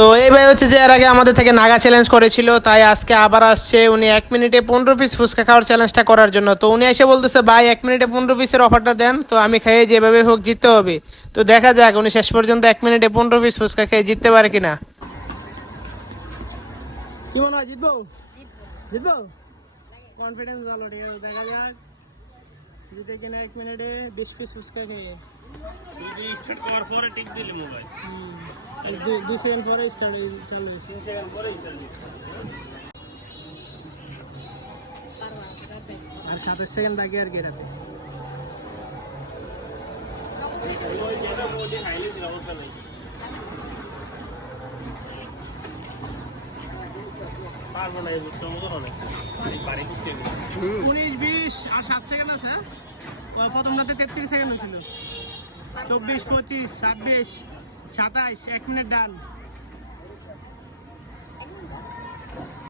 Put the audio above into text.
তো এই ভাই হচ্ছে যে এর আগে আমাদের থেকে নাগা চ্যালেঞ্জ করেছিল, তাই আজকে আবার আসছে। উনি এক মিনিটে পনেরো পিস ফুচকা খাওয়ার চ্যালেঞ্জটা করার জন্য। তো উনি এসে বলতেছে, ভাই, এক মিনিটে পনেরো পিসের অফারটা দেন, তো আমি খেয়ে যেভাবে হোক জিততে হবে। তো দেখা যাক, উনি শেষ পর্যন্ত এক মিনিটে পনেরো পিস ফুচকা খেয়ে জিততে পারে কিনা। কি মনে হয়, জিতবো? জিতবো? কনফিডেন্স ভালো, ঠিক আছে, দেখা যাক। জিতে কিনা এক মিনিটে বিশ পিস ফুচকা খেয়ে। স্টার্ট করার পরে টিক দিলে মোবাইল দু- সেকেন্ড পরে স্টার্ট চালু আর সাতাশ সেকেন্ড বাকি আর কি উনিশ বিশ আর সাত সেকেন্ড আছে হ্যাঁ? প্রথমটাতে তেত্রিশ সেকেন্ড হয়েছিল চব্বিশ পঁচিশ ছাব্বিশ সাতাইশ এক মিনিট ডান